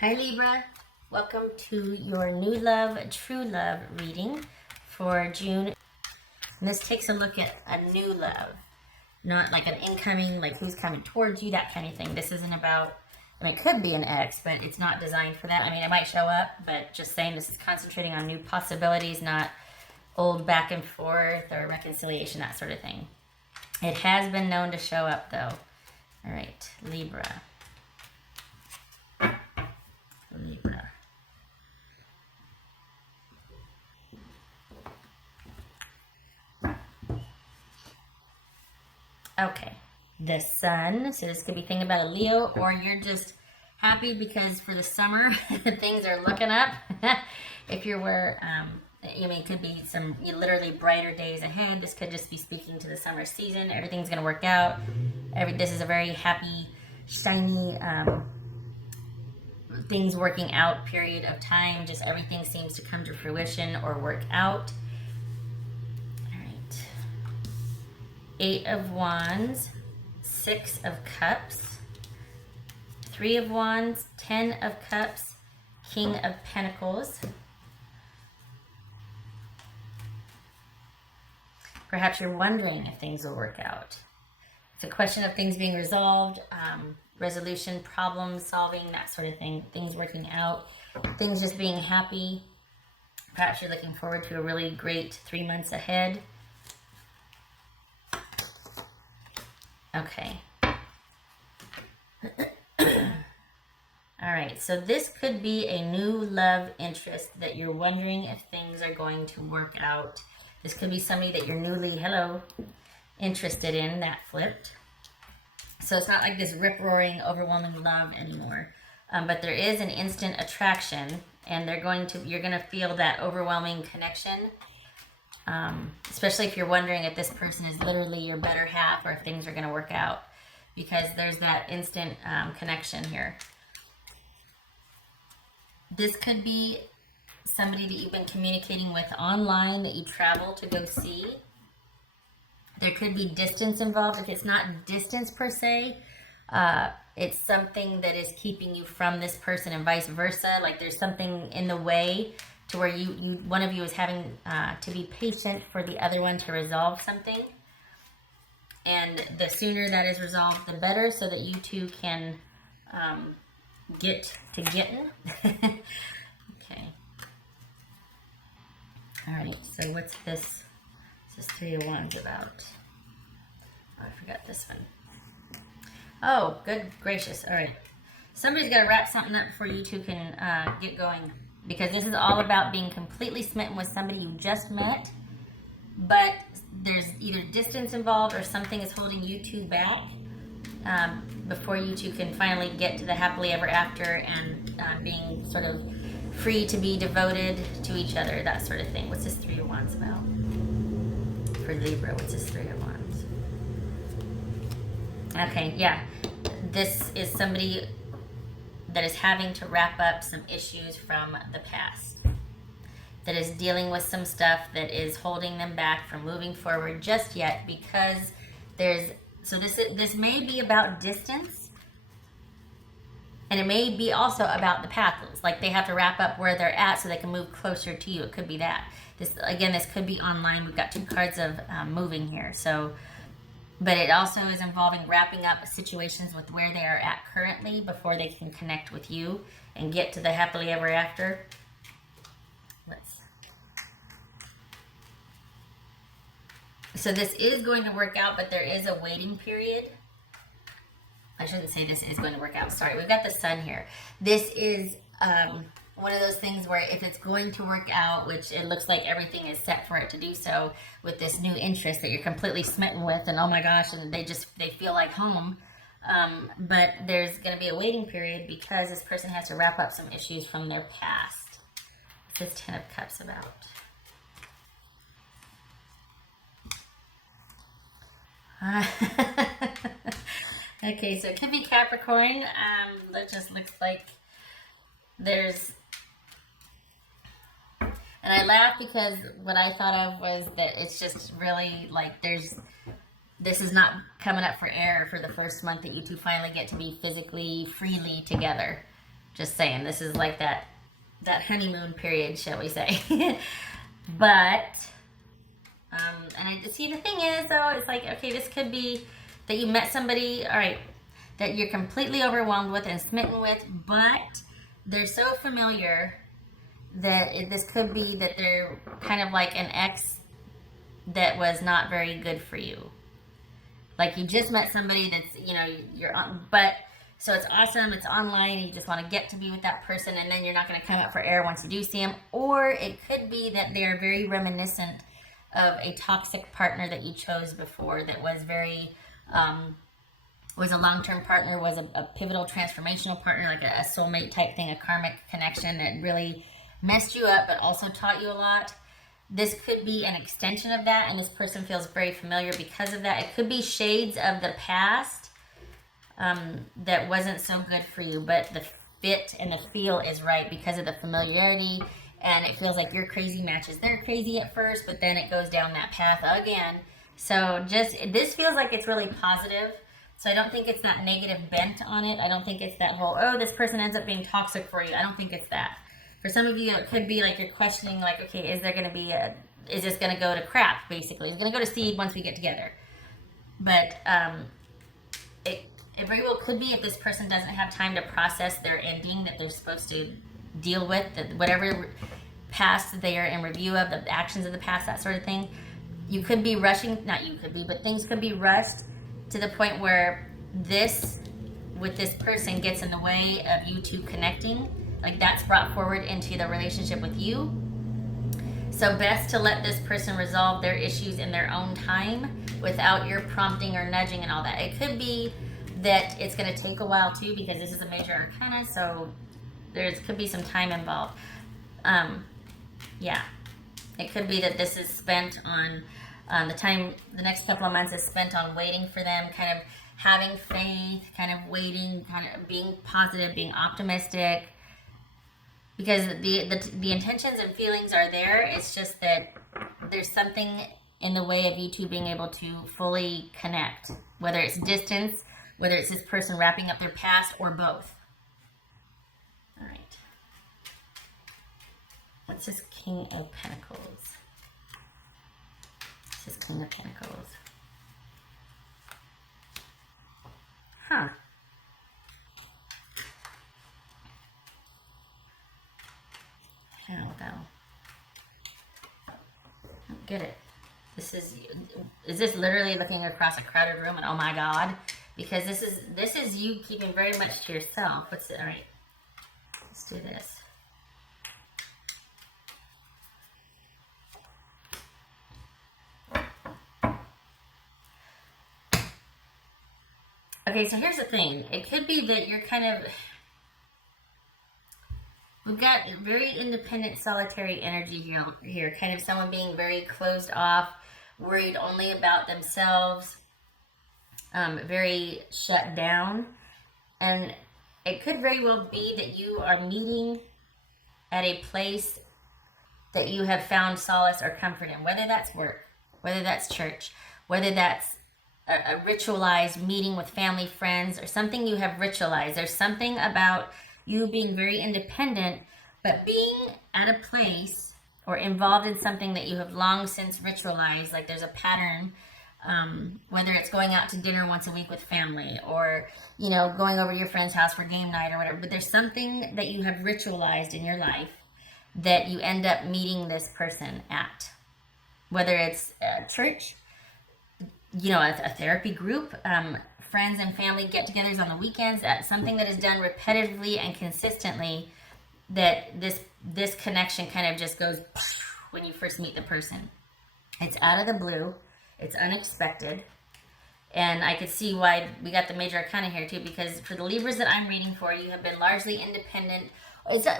Hi Libra, welcome to your new love, true love reading for June. And this takes a look at a new love, not like an incoming, like who's coming towards you, that kind of thing. This isn't about, I mean, it could be an ex, but it's not designed for that. I mean, it might show up, but just saying this is concentrating on new possibilities, not old back and forth or reconciliation, that sort of thing. It has been known to show up though. All right, Libra. Libra. Okay, the sun. So this could be thinking about a Leo, or you're just happy because for the summer things are looking up. If you were, I mean, it could be some literally brighter days ahead. This could just be speaking to the summer season. Everything's gonna work out. This is a very happy, shiny. Things working out period of time. Just everything seems to come to fruition or work out. All right. 8 of Wands, 6 of Cups, 3 of Wands, 10 of Cups, King of Pentacles. Perhaps you're wondering if things will work out. It's a question of things being resolved, resolution, problem solving, that sort of thing. Things working out, things just being happy. Perhaps you're looking forward to a really great 3 months ahead. Okay. All right, so this could be a new love interest that you're wondering if things are going to work out. This could be somebody that you're newly, interested in, that flipped. So it's not like this rip-roaring, overwhelming love anymore. But there is an instant attraction, and you're going to feel that overwhelming connection. Especially if you're wondering if this person is literally your better half or if things are going to work out, because there's that instant connection here. This could be somebody that you've been communicating with online that you travel to go see. There could be distance involved. If it's not distance per se, it's something that is keeping you from this person and vice versa. Like there's something in the way to where one of you is having to be patient for the other one to resolve something. And the sooner that is resolved, the better, so that you two can get to getting. Okay. All right, so what's this? This is 3 of Wands about. Oh, I forgot this one. Oh, good gracious. All right. Somebody's got to wrap something up before you two can get going. Because this is all about being completely smitten with somebody you just met. But there's either distance involved or something is holding you two back. Before you two can finally get to the happily ever after and being sort of free to be devoted to each other. That sort of thing. What's this 3 of Wands about? For Libra, what's this 3 of Wands? Okay, yeah. This is somebody that is having to wrap up some issues from the past. That is dealing with some stuff that is holding them back from moving forward just yet, because this may be about distance, and it may be also about the path. Like they have to wrap up where they're at so they can move closer to you. It could be that. This could be online. We've got 2 cards of moving here. So, but it also is involving wrapping up situations with where they are at currently before they can connect with you and get to the happily ever after. So this is going to work out, but there is a waiting period. I shouldn't say this is going to work out. Sorry, we've got the sun here. This is one of those things where if it's going to work out, which it looks like everything is set for it to do so with this new interest that you're completely smitten with, and oh my gosh, and they feel like home. But there's going to be a waiting period because this person has to wrap up some issues from their past. What's this 10 of Cups about? Okay, so it could be Capricorn. That just looks like there's... And I laugh because what I thought of was that it's just really like this is not coming up for air for the first month that you two finally get to be physically, freely together. Just saying, this is like that honeymoon period, shall we say. But and I see, the thing is though, it's like, okay, this could be that you met somebody, all right, that you're completely overwhelmed with and smitten with, but they're so familiar that this could be that they're kind of like an ex that was not very good for you. Like you just met somebody that's, you're on, but so it's awesome, it's online, and you just want to get to be with that person, and then you're not going to come up for air once you do see them. Or it could be that they are very reminiscent of a toxic partner that you chose before that was very, was a long-term partner, was a pivotal transformational partner, like a soulmate type thing, a karmic connection that really messed you up but also taught you a lot. This could be an extension of that, and this person feels very familiar because of that. It could be shades of the past that wasn't so good for you, but the fit and the feel is right because of the familiarity, and it feels like your crazy matches their crazy at first, but then it goes down that path again. So just, this feels like it's really positive. So I don't think it's that negative bent on it. I don't think it's that whole, oh, this person ends up being toxic for you. I don't think it's that. For some of you, it could be like you're questioning, like, okay, is this going to go to crap, basically? Is it going to go to seed once we get together? But it very well could be if this person doesn't have time to process their ending that they're supposed to deal with, that whatever past they are in review of, the actions of the past, that sort of thing. You could be rushing, not you could be, but things could be rushed to the point where this, with this person, gets in the way of you two connecting. Like that's brought forward into the relationship with you. So best to let this person resolve their issues in their own time without your prompting or nudging and all that. It could be that it's going to take a while too, because this is a major arcana, so could be some time involved. Yeah. It could be that this is spent on the next couple of months is spent on waiting for them, kind of having faith, kind of waiting, kind of being positive, being optimistic. Because the intentions and feelings are there. It's just that there's something in the way of you two being able to fully connect. Whether it's distance, whether it's this person wrapping up their past, or both. All right. What's this King of Pentacles? What's this King of Pentacles? Huh. How though? I don't get it. Is this literally looking across a crowded room and oh my god? Because this is you keeping very much to yourself. All right. Let's do this. Okay, so here's the thing. It could be that you're kind of, we've got very independent, solitary energy here. Kind of someone being very closed off, worried only about themselves, very shut down. And it could very well be that you are meeting at a place that you have found solace or comfort in, whether that's work, whether that's church, whether that's a ritualized meeting with family, friends, or something you have ritualized. There's something about you being very independent, but being at a place or involved in something that you have long since ritualized. Like there's a pattern, whether it's going out to dinner once a week with family, or going over to your friend's house for game night or whatever. But there's something that you have ritualized in your life that you end up meeting this person at, whether it's church, a therapy group, friends and family get-togethers on the weekends, something that is done repetitively and consistently, that this connection kind of just goes when you first meet the person. It's out of the blue. It's unexpected. And I could see why we got the major arcana here too, because for the Libras that I'm reading for, you have been largely independent.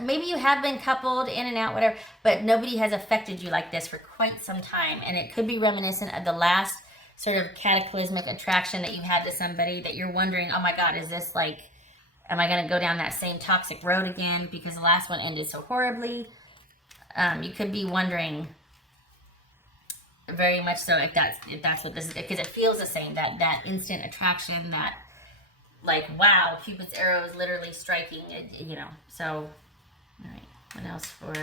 Maybe you have been coupled in and out, whatever, but nobody has affected you like this for quite some time. And it could be reminiscent of the last sort of cataclysmic attraction that you had to somebody that you're wondering, oh my god, is this like, am I going to go down that same toxic road again because the last one ended so horribly? You could be wondering very much so if that's what this is, because it feels the same, that instant attraction, that like, wow, Cupid's arrow is literally striking, you know. So, all right, what else for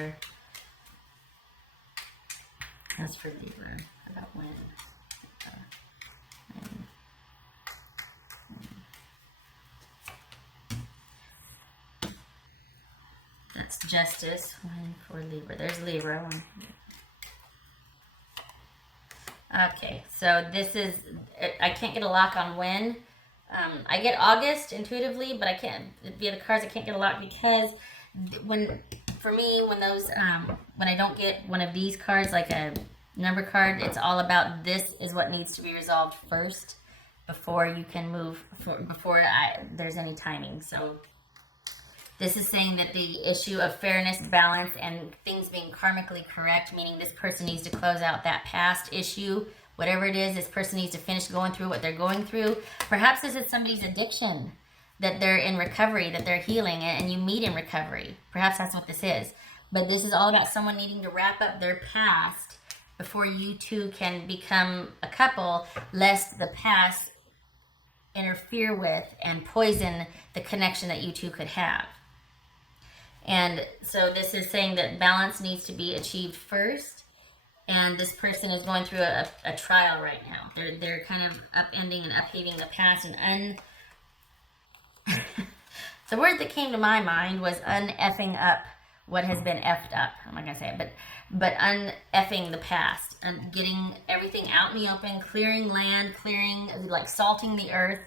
Libra? About when? When- That's justice. When for Libra? There's Libra. Okay, so this is, I can't get a lock on when. I get August intuitively, but I can't, via the cards, I can't get a lock because when, for me, when those, when I don't get one of these cards, like a number card, it's all about this is what needs to be resolved first before you can move, before there's any timing. So this is saying that the issue of fairness, balance, and things being karmically correct, meaning this person needs to close out that past issue, whatever it is, this person needs to finish going through what they're going through. Perhaps this is somebody's addiction that they're in recovery, that they're healing, and you meet in recovery. Perhaps that's what this is. But this is all about someone needing to wrap up their past before you two can become a couple, lest the past interfere with and poison the connection that you two could have. And so this is saying that balance needs to be achieved first. And this person is going through a trial right now. They're kind of upending and upheaving the past. And the word that came to my mind was un-effing up what has been effed up. I'm not going to say it, but un-effing the past. And getting everything out in the open, clearing land, clearing, like salting the earth,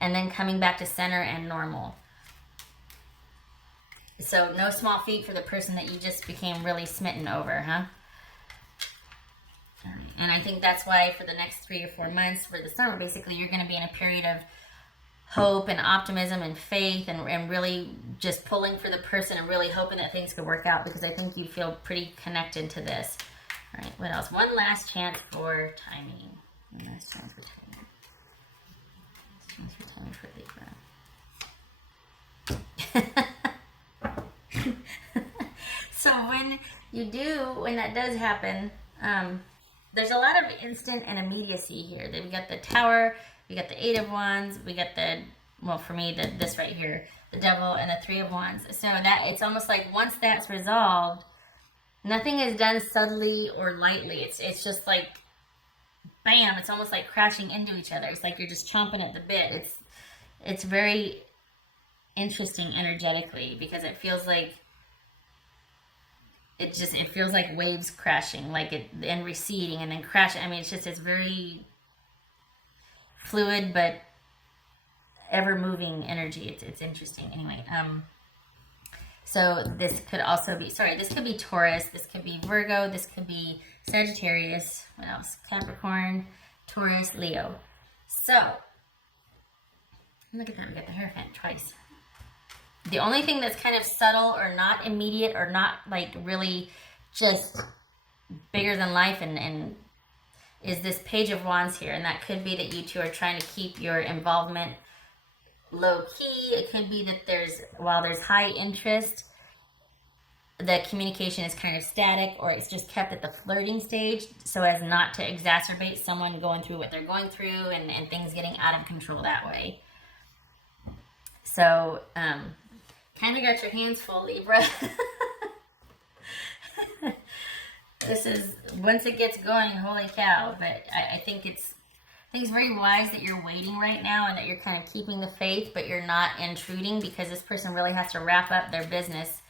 and then coming back to center and normal. So no small feat for the person that you just became really smitten over, huh? And I think that's why for the next 3 or 4 months for the summer, basically, you're going to be in a period of hope and optimism and faith and really just pulling for the person and really hoping that things could work out, because I think you feel pretty connected to this. All right, what else? One last chance for timing. One last chance for timing. Chance for timing for Libra. So when that does happen, there's a lot of instant and immediacy here. We got the Tower, we got the 8 of Wands, we got the, well, for me, this right here, the Devil, and the 3 of Wands. So that it's almost like once that's resolved, nothing is done subtly or lightly. It's just like, bam! It's almost like crashing into each other. It's like you're just chomping at the bit. It's very interesting energetically, because it feels like it feels like waves crashing, like it and receding and then crashing. I mean, it's very fluid but ever moving energy. It's interesting. Anyway, so this could also be, this could be Taurus, this could be Virgo, this could be Sagittarius, what else? Capricorn, Taurus, Leo. So look at that, we got the Hierophant twice. The only thing that's kind of subtle or not immediate or not like really just bigger than life and is this Page of Wands here. And that could be that you two are trying to keep your involvement low key. It could be that while there's high interest, the communication is kind of static, or it's just kept at the flirting stage so as not to exacerbate someone going through what they're going through and things getting out of control that way. So, kind of got your hands full, Libra. This is, once it gets going, holy cow. But I think it's very wise that you're waiting right now and that you're kind of keeping the faith, but you're not intruding, because this person really has to wrap up their business.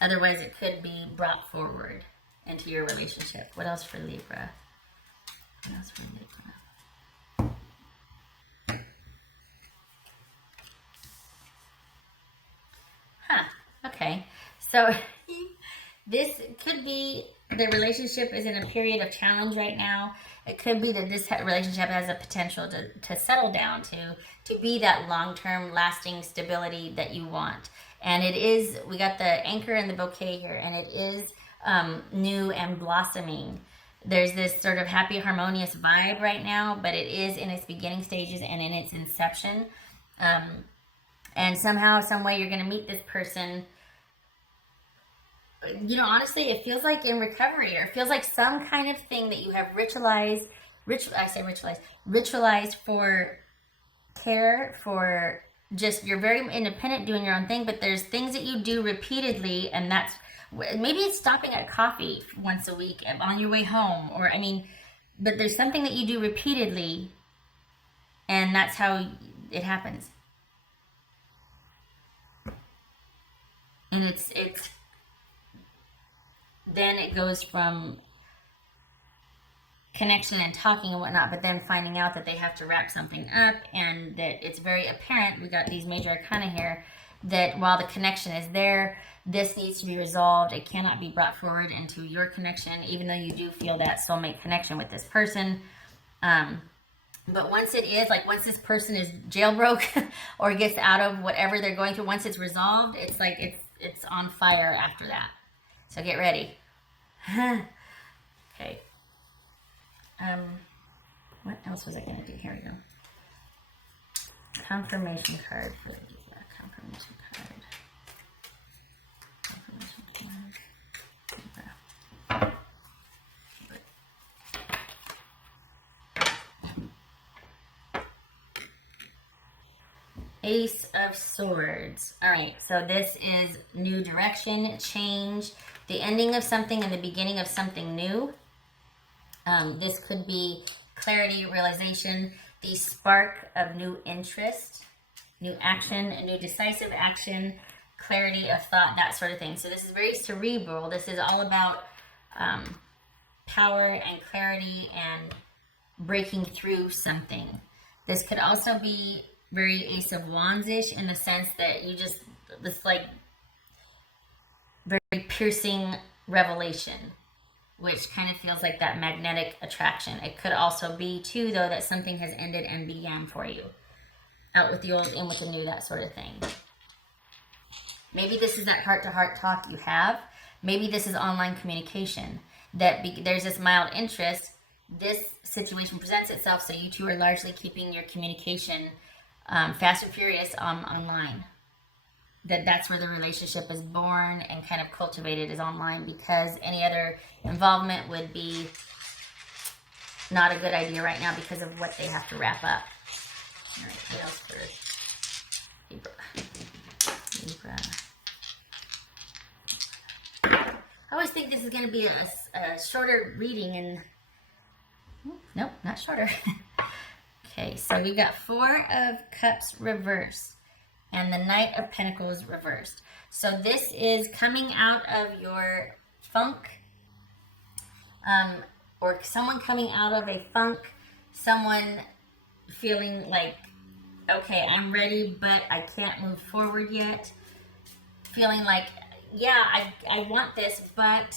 Otherwise, it could be brought forward into your relationship. What else for Libra? What else for Libra? Okay, so this could be the relationship is in a period of challenge right now. It could be that this relationship has a potential to settle down, to be that long-term lasting stability that you want. And it is, we got the anchor and the bouquet here, and it is new and blossoming. There's this sort of happy, harmonious vibe right now, but it is in its beginning stages and in its inception. And somehow, some way, you're going to meet this person. You know, honestly, it feels like in recovery, or it feels like some kind of thing that you have ritualized for care for just, you're very independent doing your own thing, but there's things that you do repeatedly, and that's, maybe it's stopping at coffee once a week on your way home, or I mean, but there's something that you do repeatedly, and that's how it happens. And it's then it goes from connection and talking and whatnot, but then finding out that they have to wrap something up, and that it's very apparent, we got these major arcana here, that while the connection is there, this needs to be resolved. It cannot be brought forward into your connection, even though you do feel that soulmate connection with this person. But once it is, like once this person is jailbroke or gets out of whatever they're going through, once it's resolved, it's like it's on fire after that. So get ready. Okay. What else was I going to do? Here we go. Confirmation card for Libra. Confirmation card. Confirmation card. Libra. Ace of Swords. All right, so this is new direction, change, the ending of something and the beginning of something new. This could be clarity, realization, the spark of new interest, new action, new decisive action, clarity of thought, that sort of thing. So this is very cerebral. This is all about power and clarity and breaking through something. This could also be very Ace of Wands-ish in the sense that you just, this like very piercing revelation, which kind of feels like that magnetic attraction. It could also be too, though, that something has ended and began for you. Out with the old, in with the new, that sort of thing. Maybe this is that heart-to-heart talk you have. Maybe this is online communication. That there's this mild interest. This situation presents itself, so you two are largely keeping your communication fast and furious online. That's where the relationship is born and kind of cultivated, is online, because any other involvement would be not a good idea right now because of what they have to wrap up. All right, what else for Libra? Libra. I always think this is going to be a shorter reading, and nope, not shorter. Okay, so we've got Four of Cups reversed and the Knight of Pentacles reversed. So this is coming out of your funk, or someone coming out of a funk, someone feeling like, okay, I'm ready, but I can't move forward yet. Feeling like, yeah, I want this, but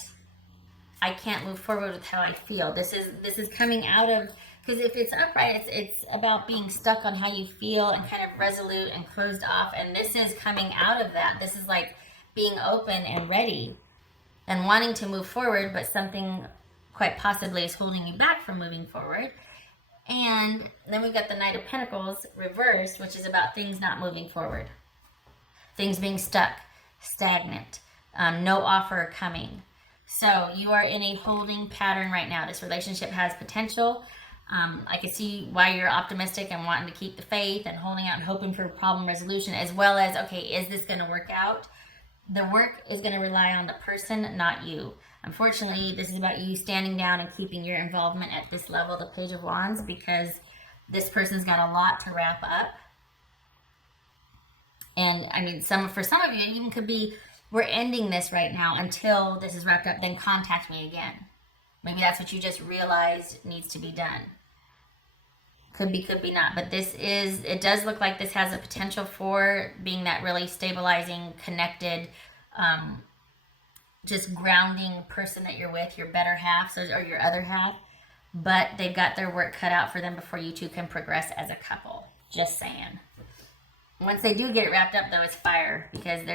I can't move forward with how I feel. This is coming out of, because if it's upright, it's about being stuck on how you feel and kind of resolute and closed off. And this is coming out of that. This is like being open and ready and wanting to move forward, but something quite possibly is holding you back from moving forward. And then we've got the Knight of Pentacles reversed, which is about things not moving forward. Things being stuck, stagnant, no offer coming. So you are in a holding pattern right now. This relationship has potential. I can see why you're optimistic and wanting to keep the faith and holding out and hoping for problem resolution, as well as, okay, is this going to work out? The work is going to rely on the person, not you. Unfortunately, this is about you standing down and keeping your involvement at this level, the Page of Wands, because this person's got a lot to wrap up. And I mean, for some of you, it even could be, we're ending this right now until this is wrapped up, then contact me again. Maybe that's what you just realized needs to be done. Could be not. But it does look like this has a potential for being that really stabilizing, connected, just grounding person that you're with, your better half, or your other half. But they've got their work cut out for them before you two can progress as a couple. Just saying. Once they do get it wrapped up, though, it's fire, because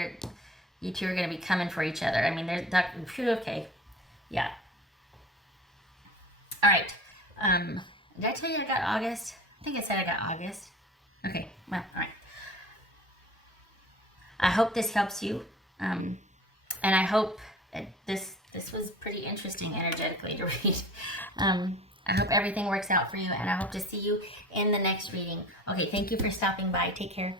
you two are going to be coming for each other. I mean, okay. Yeah. All right. Did I tell you I got August? I think I said I got August. Okay. Well, all right. I hope this helps you. And I hope this was pretty interesting energetically to read. I hope everything works out for you, and I hope to see you in the next reading. Okay, thank you for stopping by. Take care.